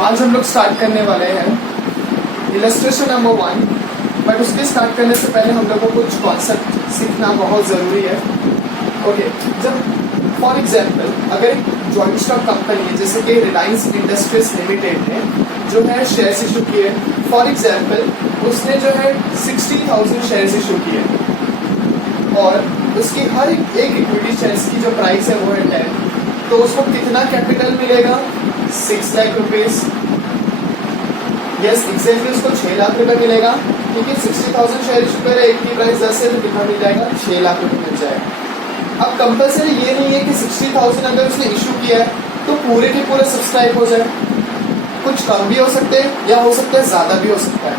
आज हम लोग स्टार्ट करने वाले हैं इलस्ट्रेशन नंबर 1। बट उसके स्टार्ट करने से पहले हम लोगों को कुछ कॉन्सेप्ट सीखना बहुत ज़रूरी है। ओके, जब फॉर एग्जांपल अगर एक जॉइंट स्टॉक कंपनी है जैसे कि रिलायंस इंडस्ट्रीज लिमिटेड ने जो है शेयर्स इशू किए, फॉर एग्जांपल उसने जो है 60,000 शेयर्स इशू किए और उसकी हर एक इक्विटी शेयर्स की जो प्राइस है वो है 10, तो उसको कितना कैपिटल मिलेगा? 6 लाख रुपीज। यस, एग्जैक्टली उसको 6 लाख रुपए मिलेगा क्योंकि 60,000 शेयर इशू करे, एक की प्राइस 10 है तो कितना मिल जाएगा? 6 लाख रुपए मिल जाएगा। अब कंपल्सरी ये नहीं है कि 60,000 अगर उसने इशू किया है तो पूरे के पूरे सब्सक्राइब हो जाए, कुछ कम भी हो सकते हैं या हो सकता है ज़्यादा भी हो सकता है।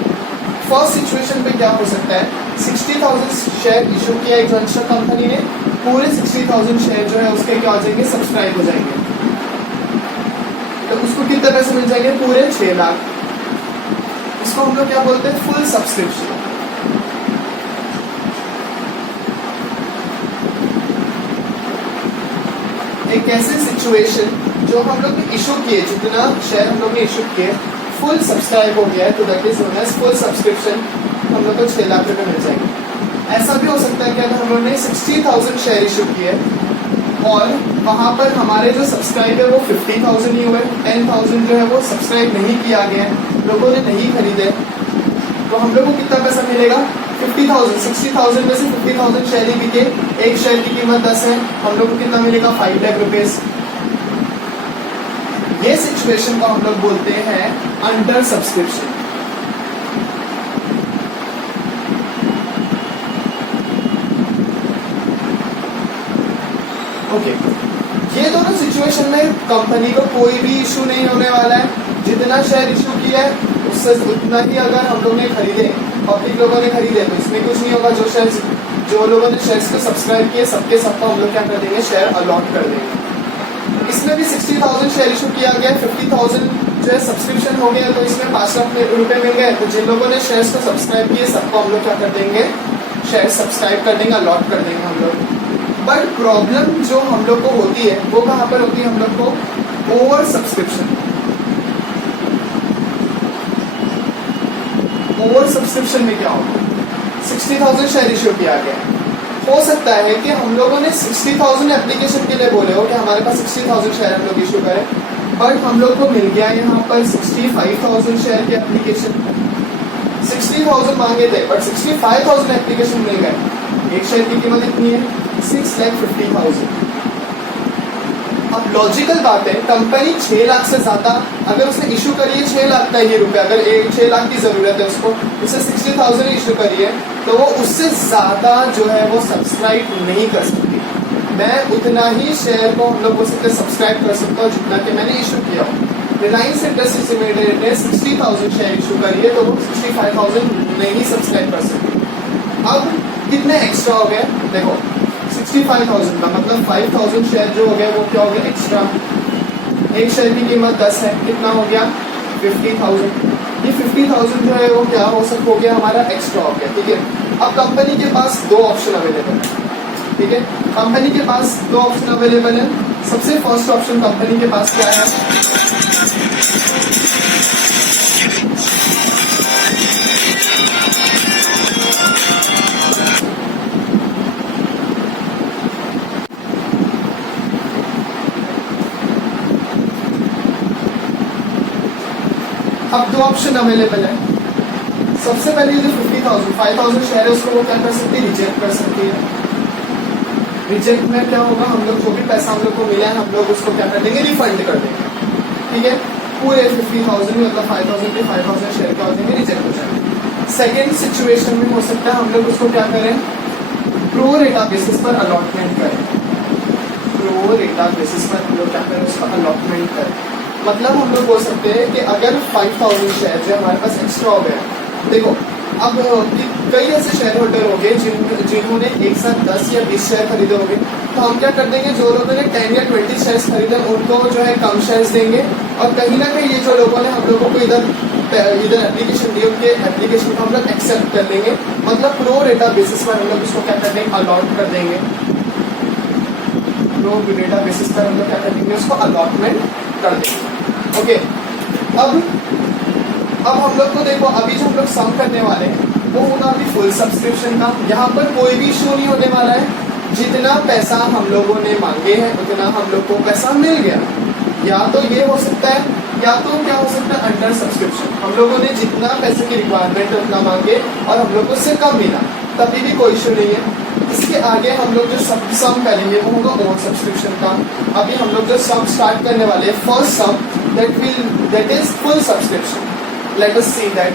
फर्स्ट सिचुएशन पे क्या हो सकता है, 60,000 शेयर इशू किया एक जॉइंट स्टॉक कंपनी ने, पूरे 60,000 शेयर जो है उसके क्या हो जाएंगे? सब्सक्राइब हो जाएंगे। तो उसको कितने पैसे मिल जाएंगे? पूरे 6 लाख। इसको हम लोग क्या बोलते हैं? Full subscription. एक ऐसी सिचुएशन जो हम लोग ने इशू किए, जितना शेयर हम लोग ने इशू किए फुल सब्सक्राइब हो गया है, तो that is known as full subscription. हम लोग को 6 लाख रुपए मिल जाएंगे। ऐसा भी हो सकता है कि अगर हम लोग ने 60,000 शेयर इशू किए और वहां पर हमारे जो सब्सक्राइब है वो 50,000 ही हुए, 10,000 जो है वो सब्सक्राइब नहीं किया गया है, लोगों ने नहीं खरीदे, तो हम लोग को कितना पैसा मिलेगा? 50,000। 60,000 में से 50,000 शेयर ही बिके, एक शेयर की कीमत 10 है, हम लोग को कितना मिलेगा? 5 लाख रुपीज। ये सिचुएशन को हम लोग बोलते हैं अंडर सब्सक्रिप्शन। ओके, ये दोनों सिचुएशन में कंपनी को कोई भी इशू नहीं होने वाला है। जितना शेयर इशू किया है उससे उतना ही अगर हम लोग ने खरीदे, पब्लिक लोगों ने खरीदे, तो इसमें कुछ नहीं होगा। जो लोगों ने शेयर्स को सब्सक्राइब किए सबके सबको हम लोग क्या कर देंगे? शेयर अलॉट कर देंगे। इसमें भी 60,000 शेयर इशू किया गया, 50,000 जो है सब्सक्रिप्शन हो गया, तो इसमें 5 लाख रुपए मिल गए। तो जिन लोगों ने शेयर्स को सब्सक्राइब किए सबको हम लोग क्या कर देंगे? शेयर सब्सक्राइब कर देंगे, अलॉट कर देंगे हम लोग। बट प्रॉब्लम जो हम लोग को होती है वो कहाँ पर होती है? हम लोग को ओवर सब्सक्रिप्शन। ओवर सब्सक्रिप्शन में क्या होगा? 60,000 शेयर इशू किया गया, हो सकता है कि हम लोगों ने 60,000 एप्लीकेशन के लिए बोले हो कि हमारे पास 60,000 शेयर हम लोग इशू करें, बट हम लोग को मिल गया यहाँ पर 65,000 शेयर की एप्लीकेशन। 60,000 मांगे थे बट 65,000 एप्लीकेशन मिल गए। एक शेयर की कीमत इतनी है 6,50,000। अब लॉजिकल बात है, कंपनी 6 लाख से ज्यादा अगर उसने इशू करी है 6 लाख का ही रुपया, अगर 6 लाख की जरूरत है उसको, उसे 60,000 इशू करी है, तो वो उससे ज्यादा जो है वो सब्सक्राइब नहीं कर सकती। मैं उतना ही शेयर को हम लोग बोल सकते सब्सक्राइब कर सकता हूँ जितना कि मैंने इशू किया हो। रिलायंस इंडस्ट्रीज लिमिटेड ने 60,000 शेयर इशू करी है, तो वो 65,000 नहीं सब्सक्राइब कर सकती। अब कितने एक्स्ट्रा हो गए? देखो, 65,000 का मतलब 5,000 शेयर जो हो गया वो क्या हो गया? एक्स्ट्रा। एक शेयर की कीमत 10 है, कितना हो गया? 50,000। ये 50,000 जो है वो क्या हो गया? हमारा एक्स्ट्रा हो गया। ठीक है, अब कंपनी के पास 2 ऑप्शन अवेलेबल है। ठीक है, कंपनी के पास 2 ऑप्शन अवेलेबल है। सबसे फर्स्ट ऑप्शन कंपनी के पास क्या है? अब 2 ऑप्शन अवेलेबल है। सबसे पहले जो 5,000 शेयर है उसको वो क्या कर सकती है? रिजेक्ट कर सकती है। रिजेक्ट में क्या होगा? हम लोग जो भी पैसा हम लोग को मिला है हम लोग उसको क्या कर देंगे? रिफंड कर देंगे। ठीक है, पूरे 50,000 में मतलब 5,000 के 5,000 शेयर क्या हो जाएंगे? रिजेक्ट हो जाएंगे। सेकेंड सिचुएशन में हो सकता है हम लोग उसको क्या करें? प्रो रेटा बेसिस पर अलॉटमेंट करें। प्रो रेटा बेसिस पर हम लोग क्या करें? उसका अलॉटमेंट करें। मतलब हम लोग बोल सकते हैं कि अगर 5,000 शेयर जो हमारे पास एक्स्ट्रा हो गया, देखो अब कई ऐसे शेयर होल्डर हो गए जिन्होंने एक साथ 10 या 20 शेयर खरीदे होंगे, तो हम क्या कर देंगे? जो लोगों ने 10 या 20 शेयर खरीदे उनको जो है कम शेयर्स देंगे, और कहीं ना कहीं ये जो लोगों ने हम लोगों को इधर एप्लीकेशन दी उनके एप्लीकेशन को हम लोग एक्सेप्ट कर लेंगे। मतलब प्रो रेटा बेसिस पर हम लोग उसको क्या कर देंगे? अलॉट कर देंगे। प्रो रेटा बेसिस पर हम लोग क्या कर देंगे? उसको अलॉटमेंट कर देंगे। ओके, अब हम लोग को देखो, अभी जो हम लोग सम करने वाले हैं वो होगा अभी फुल सब्सक्रिप्शन का। यहाँ पर कोई भी इशू नहीं होने वाला है, जितना पैसा हम लोगों ने मांगे हैं उतना हम लोग को पैसा मिल गया। या तो ये हो सकता है, या तो क्या हो सकता है अंडर सब्सक्रिप्शन, हम लोगों ने जितना पैसे की रिक्वायरमेंट है उतना मांगे और हम लोग को उससे कम मिला, तभी भी कोई इशू नहीं है। इसके आगे हम लोग जो सम करेंगे वो होगा ओवर सब्सक्रिप्शन का। अभी हम लोग जो सम स्टार्ट करने वाले हैं, first sum that is full subscription. Let us see that.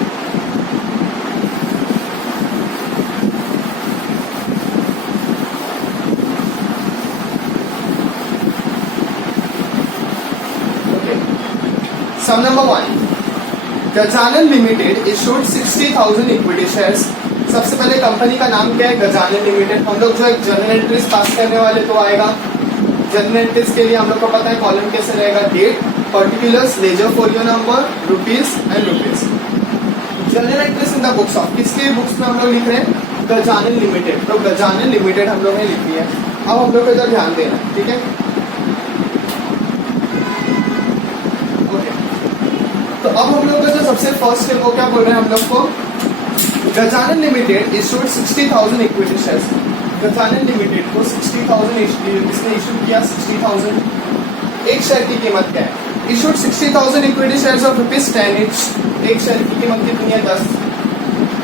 Sum number 1. Gajanan limited issued 60,000 equity shares. सबसे पहले कंपनी का नाम क्या है? गजानन लिमिटेड। हम लोग जो एक जर्नल एंट्रीज पास करने वाले तो आएगा। जर्नल एंट्रीज के लिए हम लोग को पता है कॉलम कैसे रहेगा, date, particulars, ledger folio number, rupees and rupees. Journal entries in the books of, किसके बुक्स में हम लोग लिख रहे हैं? गजानन लिमिटेड। तो गजानन लिमिटेड हम लोग ने लिख लिया। अब हम लोग को इधर ध्यान देना, ठीक है। तो अब हम लोग का जो सबसे फर्स्ट है वो क्या बोल रहे हैं हम लोग को? Gajanan limited issued 60,000 equity shares. Gajanan limited को 60,000 इसने इशू किया। 60,000 एक शेयर की कीमत क्या है? Issued 60,000 equity shares of ₹10 each। एक शेयर की कीमत कितनी है? 10।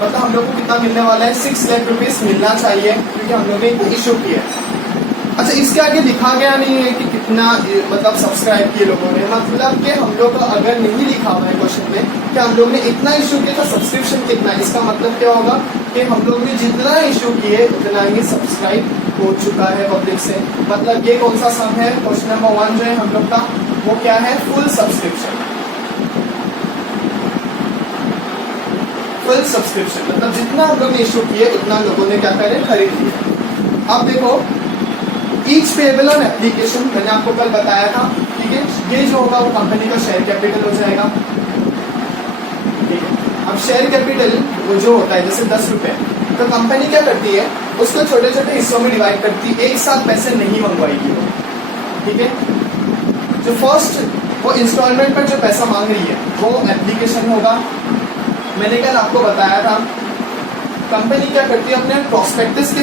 मतलब हम लोग को कितना मिलने वाला है? 6 लाख रुपीज मिलना चाहिए, क्योंकि हम लोग ने इशू किया। अच्छा, इसके आगे लिखा गया नहीं है कि कितना मतलब सब्सक्राइब किए लोगों ने, मतलब कि हम लोग का अगर नहीं लिखा हुआ है क्वेश्चन में कि हम लोग ने इतना इशू किया था, सब्सक्रिप्शन कितना, इसका मतलब क्या होगा कि हम लोग ने जितना इशू किए उतना ही सब्सक्राइब हो चुका है पब्लिक से। मतलब ये कौन सा सम है? क्वेश्चन नंबर 1 जो है हम लोग का वो क्या है? Full subscription. फुल सब्सक्रिप्शन मतलब जितना हम लोग ने इशू किए उतना लोगों ने क्या करे? खरीद लिया। अब देखो, ईच पेबल ऑन एप्लीकेशन, मैंने आपको कल बताया था, ठीक है। ये जो होगा वो कंपनी का शेयर कैपिटल हो जाएगा, ठीक है। अब शेयर कैपिटल वो जो होता है जैसे 10 रुपए, तो कंपनी क्या करती है? उसको छोटे छोटे हिस्सों में डिवाइड करती है, एक साथ पैसे नहीं मंगवाएगी वो, ठीक है। जो फर्स्ट वो इंस्टॉलमेंट पर जो पैसा मांग रही है वो एप्लीकेशन होगा। मैंने कल आपको बताया था कंपनी क्या करती है? अपने प्रोस्पेक्टस के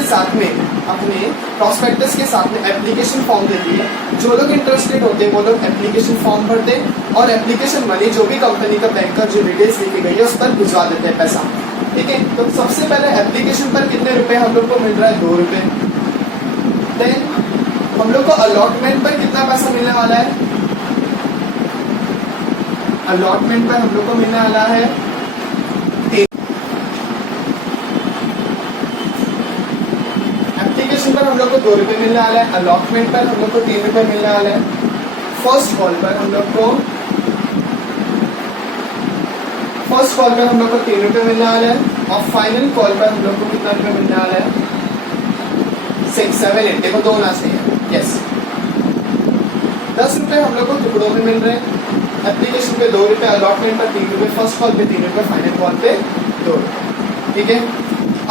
साथ में एप्लीकेशन फॉर्म देती है। जो लोग इंटरेस्टेड होते हैं वो लोग एप्लीकेशन फॉर्म भरते हैं और एप्लीकेशन मनी जो भी कंपनी का बैंक का जो डिटेल्स लिखी गई है उस पर भिजवा देते हैं पैसा, ठीक है। तो सबसे पहले एप्लीकेशन पर कितने रुपए हम लोग को मिल रहा है? 2 रुपए। देन हम लोग को अलॉटमेंट पर कितना पैसा मिलने वाला है? अलॉटमेंट पर हम लोग को मिलने वाला है पर हम लोग को 2 रुपए मिलने वाला है। अलॉटमेंट पर हम लोग को 3 रुपए मिलने वाला है। फर्स्ट कॉल पर हम लोग को 3 रुपए मिलने वाला है और फाइनल कॉल पर हम लोग को कितना रुपए मिलने वाला है? 6, 7, 8। देखो 2 होना चाहिए, यस। 10 रुपए हम लोग को टुकड़ों में मिल रहे हैं। एप्लीकेशन पे 2 रुपए, अलॉटमेंट पर 3 रुपए, फर्स्ट कॉल पे 3 रुपए, फाइनल कॉल पे 2 रुपए, ठीक है।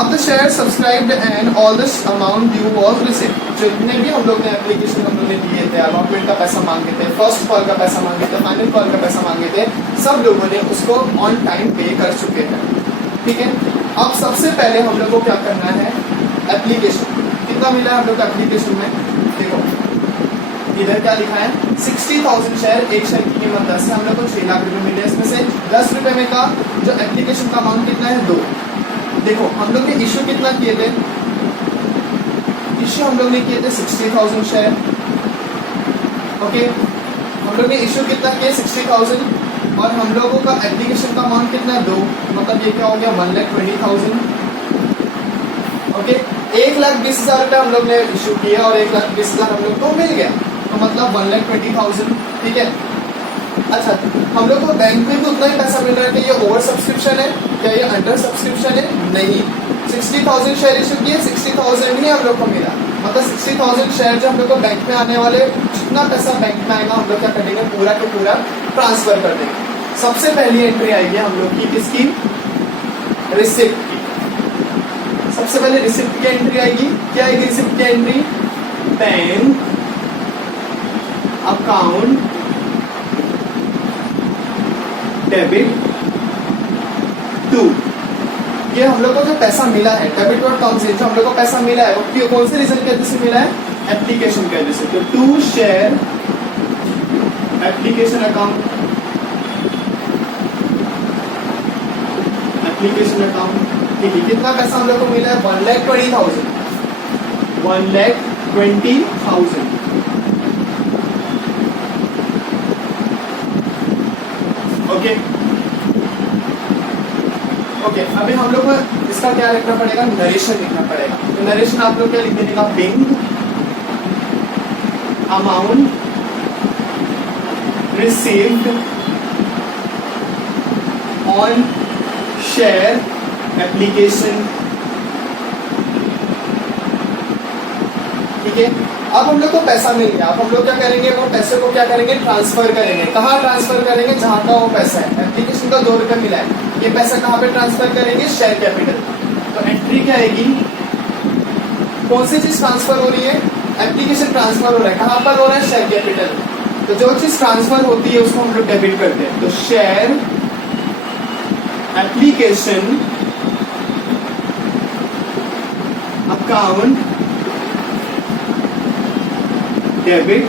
अब the share subscribed and all this amount due was received. जितने भी हम लोग ने एप्लीकेशन हम लोग ने दिए थे, अलॉटमेंट का पैसा मांगे थे, फर्स्ट कॉल का पैसा मांगे थे, फाइनल कॉल का पैसा मांगे थे, सब लोगों ने उसको ऑन टाइम पे कर चुके हैं, ठीक है। अब सबसे पहले हम लोग को क्या करना है? एप्लीकेशन कितना मिला है हम लोग एप्लीकेशन में? देखो इधर क्या लिखा है? 60,000 शेयर, एक शेयर की कीमत 10 है, हम लोग को 6 लाख रुपए मिले। इसमें से 10 रुपए में का जो एप्लीकेशन का अमाउंट कितना है? 2। देखो हम लोग ने इश्यू कितना किए थे? इश्यू हम लोग ने किए थे 60,000 शेयर, ओके। हम लोग ने इश्यू कितना किया? 60,000 और हम लोगों का एप्लीकेशन का अमाउंट कितना है? 2। मतलब ये क्या हो गया? 1,20,000, ओके। 1,20,000 रुपये हम लोग ने इश्यू किया और 1,20,000 हम लोग को मिल गया, तो मतलब 1,20,000, ठीक है। अच्छा, हम लोग को बैंक में भी उतना ही पैसा मिल रहा है कि ये ओवर सब्सक्रिप्शन है या ये अंडर सब्सक्रिप्शन है? नहीं। 60,000 शेयर इशू किए, 60,000 ही हम लोग को मिला। मतलब 60,000 शेयर जो हम लोग को बैंक में आने वाले, जितना पैसा बैंक में आएगा हम लोग क्या करेंगे? पूरा का पूरा ट्रांसफर कर देंगे। सबसे पहली एंट्री आएगी हम लोग की किसकी? रिसिप्ट की। सबसे पहले रिसिप्ट की एंट्री आएगी। क्या आएगी रिसिप्ट की entry? Bank account debit to, ये हम लोग को जो पैसा मिला है डेबिट और कम्स इन, जो हम लोग को पैसा मिला है वो कौन से रीजन की वजह से मिला है? एप्लीकेशन की वजह से। तो to share application account, application account, ठीक है। कितना पैसा हम लोग को मिला है? 1,20,000, 1,20,000। ओके ओके, अभी हम लोग को इसका क्या लिखना पड़ेगा? नरेशन लिखना पड़ेगा। तो नरेशन आप लोग क्या लिख देने का? Bing amount received on share application, ठीक है। अब हम लोग को पैसा मिल गया, अब हम लोग क्या करेंगे? वो पैसे को क्या करेंगे? ट्रांसफर करेंगे। कहाँ ट्रांसफर करेंगे? जहां का वो पैसा है। एप्लीकेशन का 2 रुपये मिला है, ये पैसा कहाँ पे ट्रांसफर करेंगे? Share capital. तो एंट्री क्या आएगी? कौन सी चीज ट्रांसफर हो रही है? एप्लीकेशन ट्रांसफर हो रहा है। कहाँ पर हो रहा है? Share capital. तो जो चीज ट्रांसफर होती है उसको हम लोग डेबिट करते हैं। तो share application account debit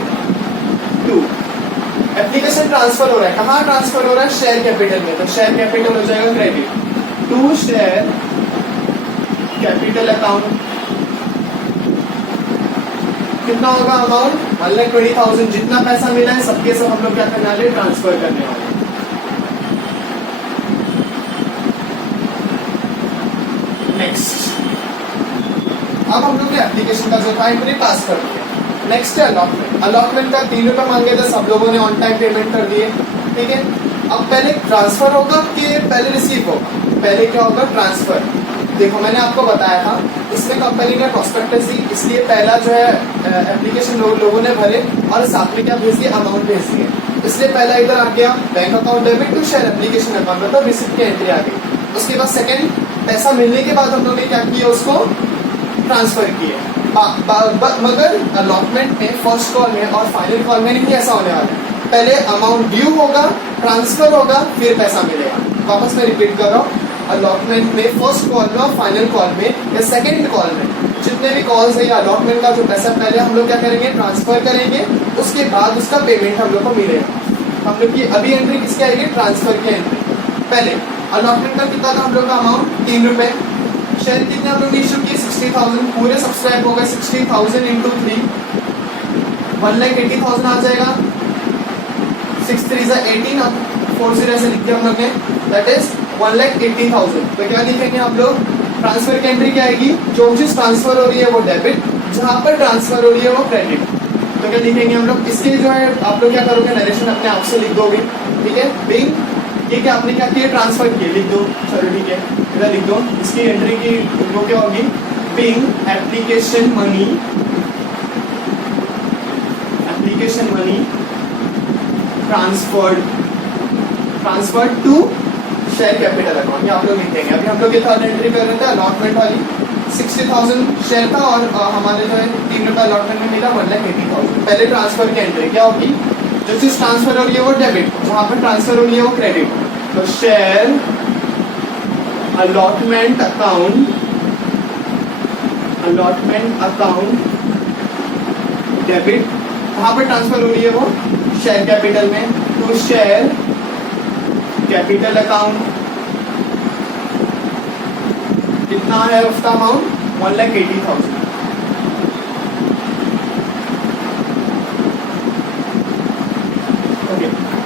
to, application transfer हो रहा है। कहाँ ट्रांसफर हो रहा है? शेयर कैपिटल में। तो शेयर कैपिटल हो जाएगा credit to share capital account. कितना होगा अमाउंट? 1,20,000। जितना पैसा मिला है सबके सब हम लोग क्या करने वाले? ट्रांसफर करने वाले। नेक्स्ट, अब हम लोग एप्लीकेशन का जो था एंट्री पास कर दिया। नेक्स्ट है अलॉटमेंट। अलॉटमेंट का 3 रुपये मांगे थे, सब लोगों ने ऑन टाइम पेमेंट कर दिए, ठीक है। अब पहले ट्रांसफर होगा कि पहले रिसीव होगा? पहले क्या होगा? ट्रांसफर। देखो मैंने आपको बताया था इसमें कंपनी ने प्रोस्पेक्टस दी, इसलिए पहला जो है एप्लीकेशन लोगों ने भरे और साथ में क्या भेज दिया? अमाउंट भेज दिए। इसलिए पहला इधर आ गया bank account debit to share application account, मतलब रिसिप्ट की एंट्री आ गई। उसके बाद सेकंड, पैसा मिलने के बाद हम लोग ने क्या किया? उसको ट्रांसफर किए। मगर अलॉटमेंट में फर्स्ट कॉल में और फाइनल कॉल में नहीं ऐसा होने वाला है। पहले अमाउंट ड्यू होगा, ट्रांसफर होगा, फिर पैसा मिलेगा। वापस मैं रिपीट कर रहा हूँ, अलॉटमेंट में फर्स्ट कॉल में और फाइनल कॉल में या सेकंड कॉल में जितने भी कॉल्स है या अलॉटमेंट का जो पैसा पहले हम लोग क्या करेंगे? ट्रांसफर करेंगे, उसके बाद उसका पेमेंट हम लोग को मिलेगा। हम लोग की अभी एंट्री किसकी आएगी? ट्रांसफर की एंट्री। पहले अलॉटमेंट का कितना था हम लोग का अमाउंट? 3 रुपये। शेयर कितने हम लोग ने इशू किए? 60,000। पूरे सब्सक्राइब हो गए। 60,000 इंटू 3, 1,80,000 आ जाएगा। 6 3 18, 4 0 ऐसे लिख दिया हम लोग ने, दैट इज 1,80,000। तो क्या लिखेंगे हम लोग? ट्रांसफर की एंट्री क्या आएगी? जो चीज ट्रांसफर हो रही है वो डेबिट, जहां पर ट्रांसफर हो रही है वो क्रेडिट। तो क्या लिखेंगे हम लोग? इसके जो है आप लोग क्या करोगे? नरेशन अपने आप से लिख दोगे, ठीक है। बिंग, ये क्या आपने क्या किया? ट्रांसफर किए, लिख दो। चलो ठीक है, इधर लिख दो। इसकी एंट्री की वो क्या होगी? Being application money, application money transferred to share capital account. ये आप लोग लिख देंगे। अभी हम लोग ये थर्ड एंट्री कर रहे थे अलॉटमेंट वाली। 60,000 शेयर था और हमारे जो है 3 रुपये अलॉटमेंट में मिला 1,80,000। पहले ट्रांसफर की एंट्री क्या होगी? जो चीज ट्रांसफर हो रही है वो डेबिट, जहां पर ट्रांसफर हो रही है वो क्रेडिट। तो share allotment account, allotment account debit, कहां पर ट्रांसफर हो रही है वो? शेयर कैपिटल में। To share capital account. कितना है उसका अमाउंट? 1,80,000।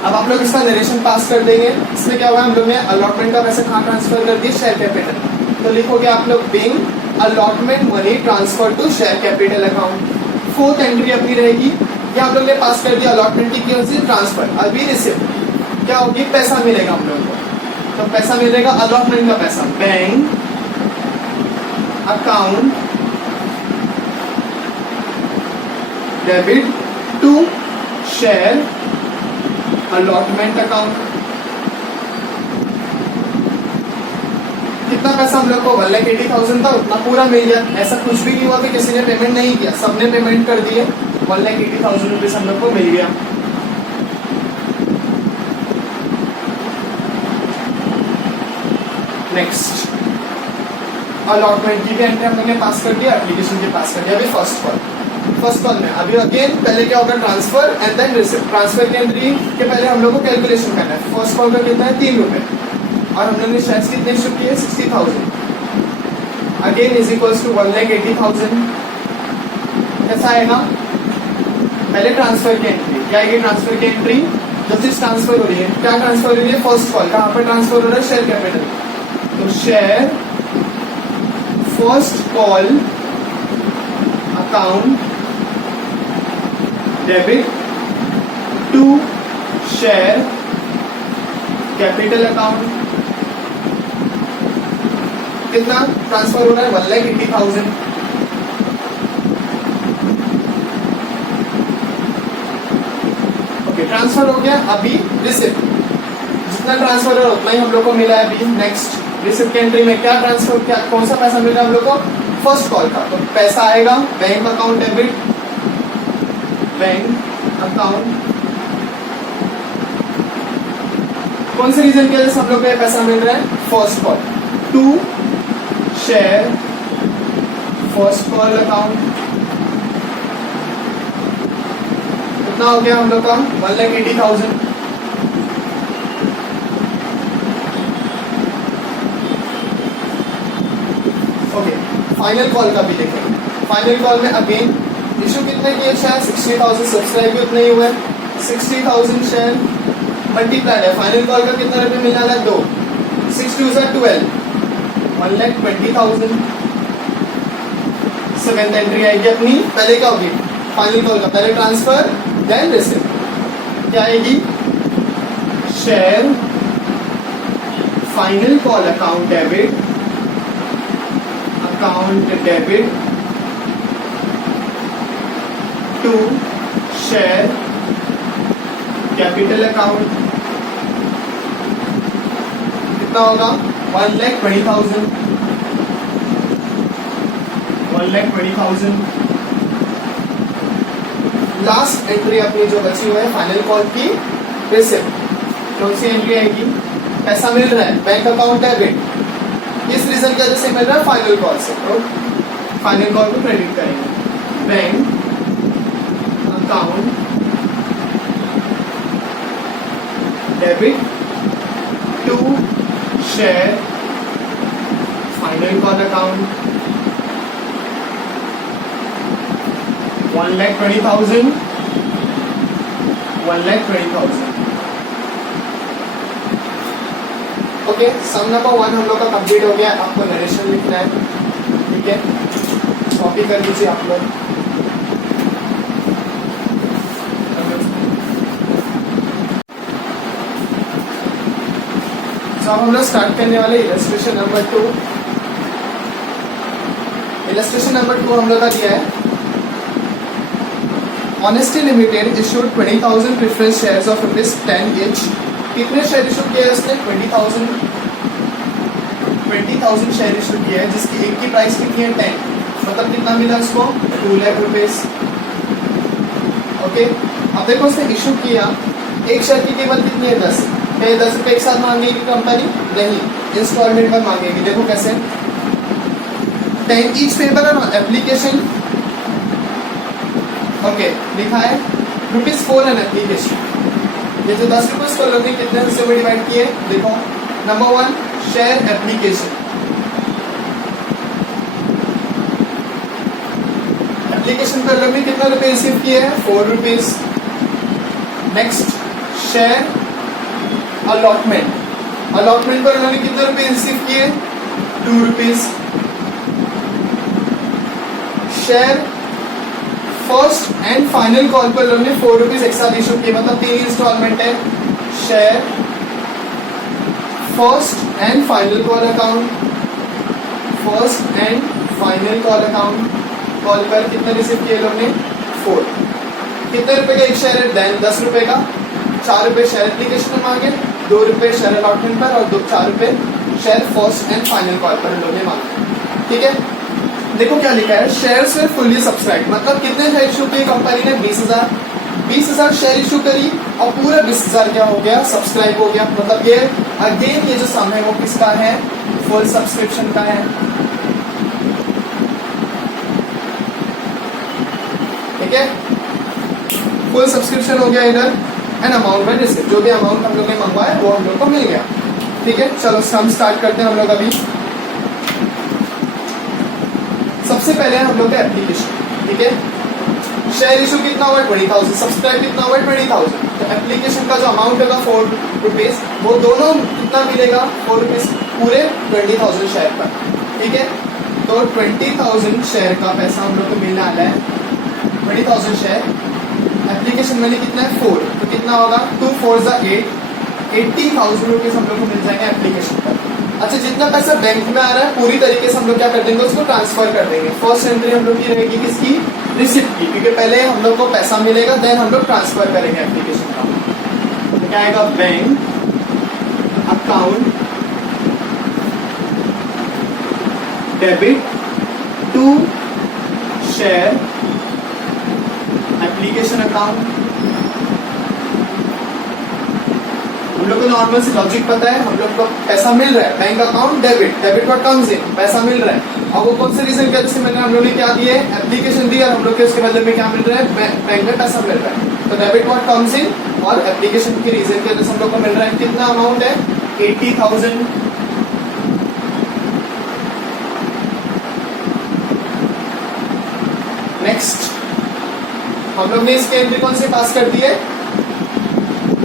अब आप लोग इसका नरेशन पास कर देंगे। इसमें क्या हुआ? हम लोग ने अलॉटमेंट का पैसा कहाँ ट्रांसफर कर दिया? Share capital. तो लिखोगे आप लोग being allotment money transfer to share capital account. Fourth entry अपनी रहेगी, ये हम लोग ने पास कर दिया अलॉटमेंट की ट्रांसफर। अभी रिसिप्ट क्या होगी? पैसा मिलेगा हम लोग को। तो पैसा मिलेगा अलॉटमेंट का पैसा, bank account debit to share allotment account. कितना पैसा हम लोग को? 1,80,000 था, उतना पूरा मिल गया। ऐसा कुछ भी नहीं हुआ कि किसी ने पेमेंट नहीं किया, सबने पेमेंट कर दिए। 1,80,000 रुपीज हम लोग को मिल गया। नेक्स्ट अलॉटमेंट की भी एंट्री हम लोग ने पास कर दिया, एप्लीकेशन की पास कर दिया। अभी फर्स्ट कॉल में अभी अगेन पहले क्या होगा, transfer and then receipt. Transfer की एंट्री के पहले हम लोग को कैलकुलेशन करना है। फर्स्ट कॉल का कितना है, 3 रुपए, और हम लोग ने शेयर्स कितने इशू किए, 60,000। Again is equals to 1,80,000। कैसा आएगा, पहले ट्रांसफर की एंट्री क्या आएगी, ट्रांसफर की एंट्री जब चीज ट्रांसफर हो रही है, क्या ट्रांसफर हो रही है, फर्स्ट कॉल। कहाँ पर ट्रांसफर हो रहा है, शेयर कैपिटल। तो share first call account debit to share capital account. कितना ट्रांसफर हो रहा है, 1,80,000। ओके, ट्रांसफर हो गया। अभी रिसिप्ट, जितना ट्रांसफर हो उतना ही हम लोग को मिला है। अभी नेक्स्ट रिसिप्ट की एंट्री में क्या ट्रांसफर, क्या कौन सा पैसा मिल रहा है हम लोग को, फर्स्ट कॉल का। तो पैसा आएगा bank account debit, bank account. कौन से रीजन की वजह से हम लोग को ये पैसा मिल रहा है, first call to share first call account. कितना हो गया हम लोग का, 1,80,000। ओके, फाइनल कॉल का भी देखेंगे। फाइनल कॉल में अगेन इशू कितने किए, शेयर 60,000, सब्सक्राइब भी उतने ही हुए, 60,000 शेयर मल्टीप्लाइड है। फाइनल कॉल का कितना रुपये मिलने वाला है, 2, 6 2 12, 1,20,000। सेवेंथ एंट्री आएगी अपनी, पहले क्या होगी, फाइनल कॉल का पहले ट्रांसफर देन रिसिप्ट। क्या आएगी, share final call account debit, account debit to share capital account. कितना होगा, 1,20,000, 1,20,000। लास्ट एंट्री अपनी जो बची हुई है फाइनल कॉल की, रिसिप्ट। कौन सी एंट्री आएगी, पैसा मिल रहा है बैंक अकाउंट डेबिट, किस रीजन की वजह से मिल रहा है, फाइनल कॉल से। तो फाइनल कॉल को क्रेडिट करेंगे, bank account debit to share final call account, 1,20,000, 1,20,000। Okay, sum number 1 हम लोग का कंप्लीट हो गया। आपको नरेशन लिखना है, ठीक है, कॉपी कर लीजिए आप लोग। तो अब हम लोग स्टार्ट करने वाले इलस्ट्रेशन नंबर 2। इलस्ट्रेशन नंबर 2 हम लोग का दिया है, honesty limited issued 20,000 preference shares of ₹10 each। कितने शेयर इशू किया है इसने, 20,000 शेयर इशू किया है, जिसकी एक की प्राइस कितनी है, 10। मतलब कितना मिला इसको, 2 लाख रुपीज। ओके, अब देखो उसने इशू किया, एक शेयर की कीमत कितनी है, 10। क्या 10 रुपए एक साथ मांगेगी कंपनी, नहीं, इंस्टॉलमेंट पर मांगेगी। देखो कैसे, 10 ईच पेपर है ना, एप्लीकेशन। ओके, लिखा है ₹4 एन एप्लीकेशन। ये जो 10 रुपये को लोग ने कितने हिस्से में डिवाइड किए, देखो, नंबर 1 शेयर एप्लीकेशन, एप्लीकेशन पर लोग ने कितना रुपए रिसीव किए हैं, 4 rupees. Next share allotment, allotment पर उन्होंने कितने रुपए रिसीव किए, 2 rupees. Share first and final call पर लोग ने 4 रुपीज एक साथ इशू किए, मतलब 3 इंस्टॉलमेंट है। Share first and final call account, first and final call account, call पर कितने रिसीव किए लोग ने, 4। कितने रुपए का एक शेयर है, 10 रुपए का। 4 रुपए शेयर एप्लीकेशन में मांगे, 2 रुपए शेयर अलॉटमेंट पर, और 4 रुपए share first and final call पर लोग ने मांगे, ठीक है। देखो क्या लिखा है, शेयर्स वे फुल्ली सब्सक्राइब, मतलब कितने शेयर इशू किए कंपनी ने, 20,000 शेयर इशू करी, और पूरा 20,000 क्या हो गया, सब्सक्राइब हो गया। मतलब ये अगेन ये जो सम है वो किसका है, फुल सब्सक्रिप्शन का है, ठीक है। फुल सब्सक्रिप्शन हो गया इधर, एंड अमाउंट में रिसिप्ट, जो भी अमाउंट हम लोग ने मंगवाया वो हम लोग को मिल गया, ठीक है। चलो हम स्टार्ट करते हैं हम लोग अभी। सबसे पहले हम लोग का एप्लीकेशन, ठीक है। शेयर इशू कितना हुआ 20,000, सब्सक्राइब कितना हुआ 20,000, तो एप्लीकेशन का जो अमाउंट होगा 4 रुपीज, वो दोनों कितना मिलेगा 4 रुपीज पूरे 20,000 शेयर पर, ठीक है। तो 20,000 शेयर का पैसा हम लोग को मिलने वाला है, 20,000 शेयर। एप्लीकेशन मनी कितना है 4, तो कितना होगा 2 4 8, 80,000 रुपीज हम लोग को मिल जाएंगे एप्लीकेशन पर। अच्छा, जितना पैसा बैंक में आ रहा है पूरी तरीके से हम लोग क्या कर देंगे, उसको ट्रांसफर कर देंगे। फर्स्ट एंट्री हम लोग की रहेगी किसकी, रिसिप्ट की, क्योंकि पहले हम लोग को पैसा मिलेगा देन हम लोग ट्रांसफर करेंगे एप्लीकेशन का। तो क्या आएगा, bank account debit to share application account. हम लोग को नॉर्मल से लॉजिक पता है, हम लोग को पैसा मिल रहा है, bank account debit, debit what comes in, पैसा मिल रहा है। और वो कौन से रीजन की वजह से मिल रहा है, हम लोग ने क्या दिए, एप्लीकेशन दी, और हम लोग के उसके बदले में क्या मिल रहा है, बैंक में पैसा मिल रहा है। तो डेबिट व्हाट कम्स इन, और एप्लीकेशन की रीजन की वजह से हम लोग को मिल रहा है कितना अमाउंट है 80,000। नेक्स्ट हम लोग ने इसके एंट्री कौन से पास कर दी है,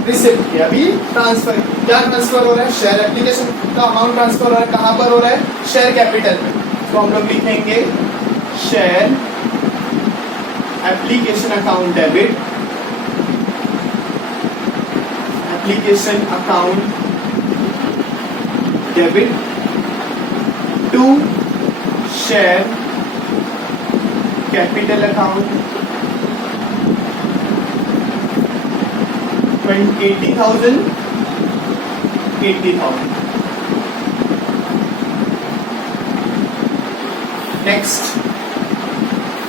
रिसिप्ट की। अभी ट्रांसफर, क्या ट्रांसफर हो रहा है, शेयर एप्लीकेशन का अमाउंट ट्रांसफर हो रहा है, कहां पर हो रहा है, शेयर कैपिटल में। तो हम लोग लिखेंगे share application account debit, application account debit to share capital account 80,000, 80,000। Next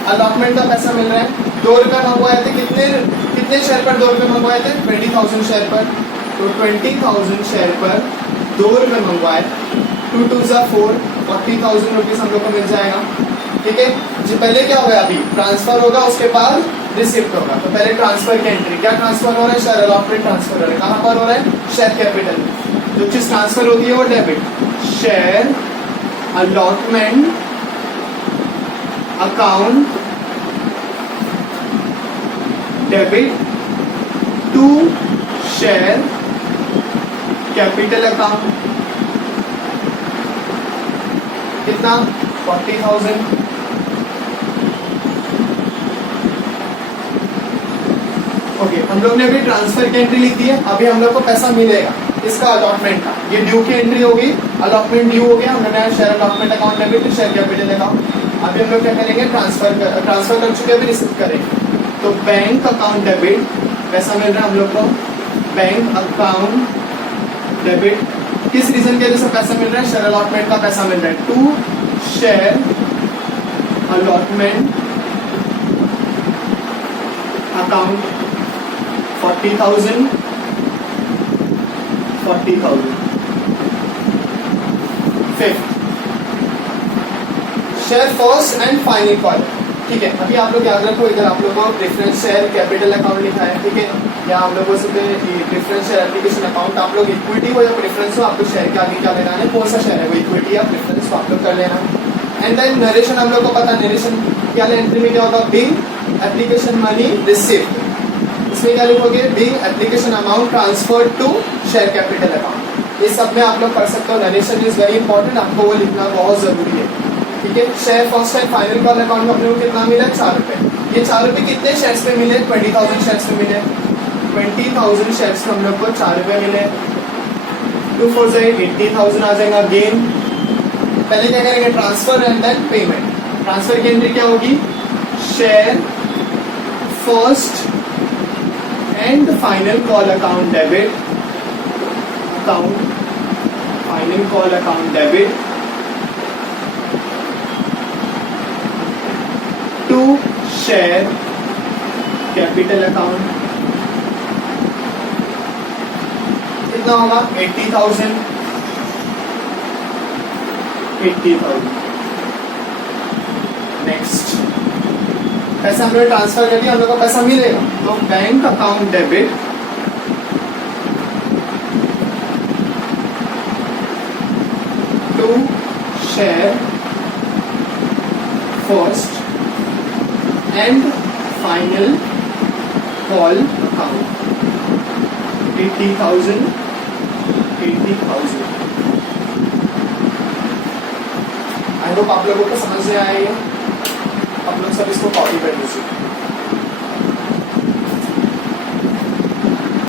allotment का पैसा मिल रहा है, 2 रुपए मंगवाए थे, कितने शेयर पर 2 रुपए मंगवाए थे, 20,000 शेयर पर। तो 20,000 शेयर पर 2 रुपए मंगवाए, 2 2 4, 40,000 रुपीज हम लोग को मिल जाएगा, ठीक है जी। पहले क्या होगा, अभी ट्रांसफर होगा, उसके बाद रिसिप्ट होगा। तो पहले ट्रांसफर की एंट्री, क्या ट्रांसफर हो रहा है, शेयर अलॉटमेंट ट्रांसफर हो रहा है, कहां पर हो रहा है, शेयर कैपिटल में। जो चीज ट्रांसफर होती है वो debit, share allotment account debit to share capital account, कितना 40,000। ओके, हम लोग ने अभी ट्रांसफर की एंट्री लिख दी है। अभी हम लोग को पैसा मिलेगा इसका अलॉटमेंट का, ये ड्यू की एंट्री होगी, अलॉटमेंट ड्यू हो गया, हमने share allotment account debit share capital account. अभी हम लोग क्या करेंगे, ट्रांसफर कर चुके, अभी रिसीव करेंगे। तो बैंक अकाउंट डेबिट पैसा मिल रहा है हम लोग को, बैंक अकाउंट डेबिट, किस रीजन की वजह से पैसा मिल रहा है, शेयर अलॉटमेंट का पैसा मिल रहा है, to share allotment account 40,000, 40,000। Fifth share first and final call, ठीक है। अभी आप लोग याद रखो, इधर आप लोग को प्रेफरेंस शेयर कैपिटल अकाउंट लिखा है, ठीक है। या हम लोग प्रेफरेंस शेयर एप्लीकेशन अकाउंट, आप लोग इक्विटी हो या प्रेफरेंस हो, आपको शेयर के आगे क्या लगाना है, कौन सा शेयर है, वो इक्विटी या प्रेफरेंस, तो आप लोग कर लेना। एंड देन नरेशन हम लोग को पता, नरेशन क्या एंट्री में क्या होगा, बिंग एप्लीकेशन मनी रिसीव्ड, इसमें क्या लिखोगे, being application amount transfer to share capital account. इस सब में आप लोग कर सकते हो, नरेशन इज वेरी इंपॉर्टेंट, आपको वो लिखना बहुत जरूरी है, ठीक है। Share first and final call account में अपने को कितना मिला, 4 रुपए। ये 4 रुपए कितने शेयर्स पे मिले, 20,000 शेयर्स पे मिले, 20,000 शेयर्स पे हम लोग को 4 रुपए मिले। 2 4 80,000 आ जाएगा गेन। पहले क्या करेंगे, transfer and then payment. Transfer की एंट्री क्या होगी, share first and final call account debit, account final call account debit to share capital account, कितना होगा 80,000। 80,000। नेक्स्ट, पैसा हम लोग ट्रांसफर कर दिया, हम लोग को पैसा मिलेगा तो bank account debit to share first and final call account 80,000। I hope आप लोगों को समझ में आएगा। आप लोग सब इसको कॉपी कर लीजिए।